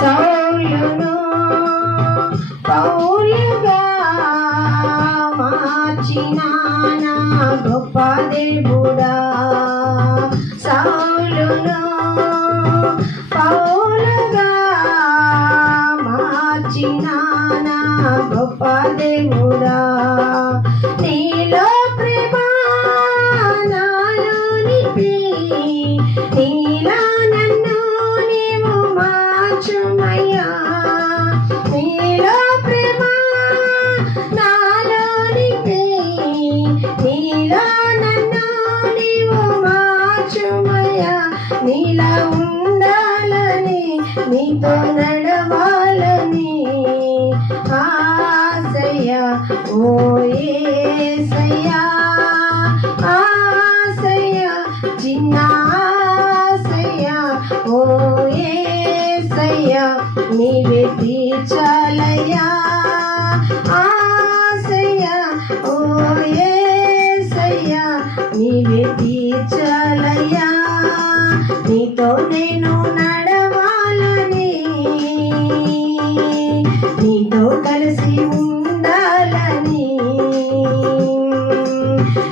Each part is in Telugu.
సౌలును పౌలుగా మార్చిన నా గొప్ప దేవుడా, సౌలును పౌలుగా మార్చిన నా గొప్ప దేవుడా, నీలో ప్రేమ నాలో నింపి నీలా నన్ను నీవు మార్చుమయ్యా, నీలో ప్రేమ నాలో నింపి నీలా నన్ను నీవు మార్చుమయ్యా, నీలా ఉండాలని నీతో నడవాలని ఆశయ్యా ఓ యేసయ్యా, ఆశయ్యా చిన్న ఆశయ్యా ఓ యేసయ్యా నీవే తీర్చాలయ్యా, ఆశయ్యా ఓ యేసయ్యా నీవే తీర్చాలయ్యా, నీతో నేను నడవాలని నీతో కలిసి ఉండాలని,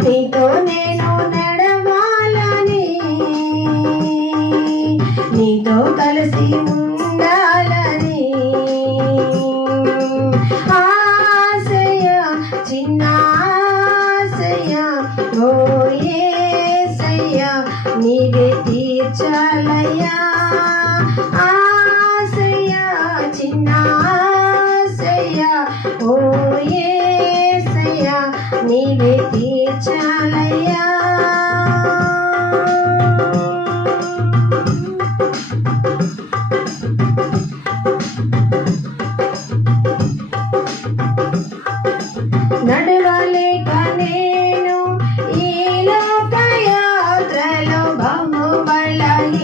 నీతో నేను నడవాలని నీతో కలిసి ఉండాలని, ఆశయ చిన్న ఆశయ ఓ యేసయ్య నీవే తీర్చాలయ్యా, ఆశయ చిన్న ఆశయ ఓ యేసయ్య నీవే తీర్చాలయ్యా. నడవలేక నేను ఈ లోకయాత్రలో బహు బలహీనుడనైతిన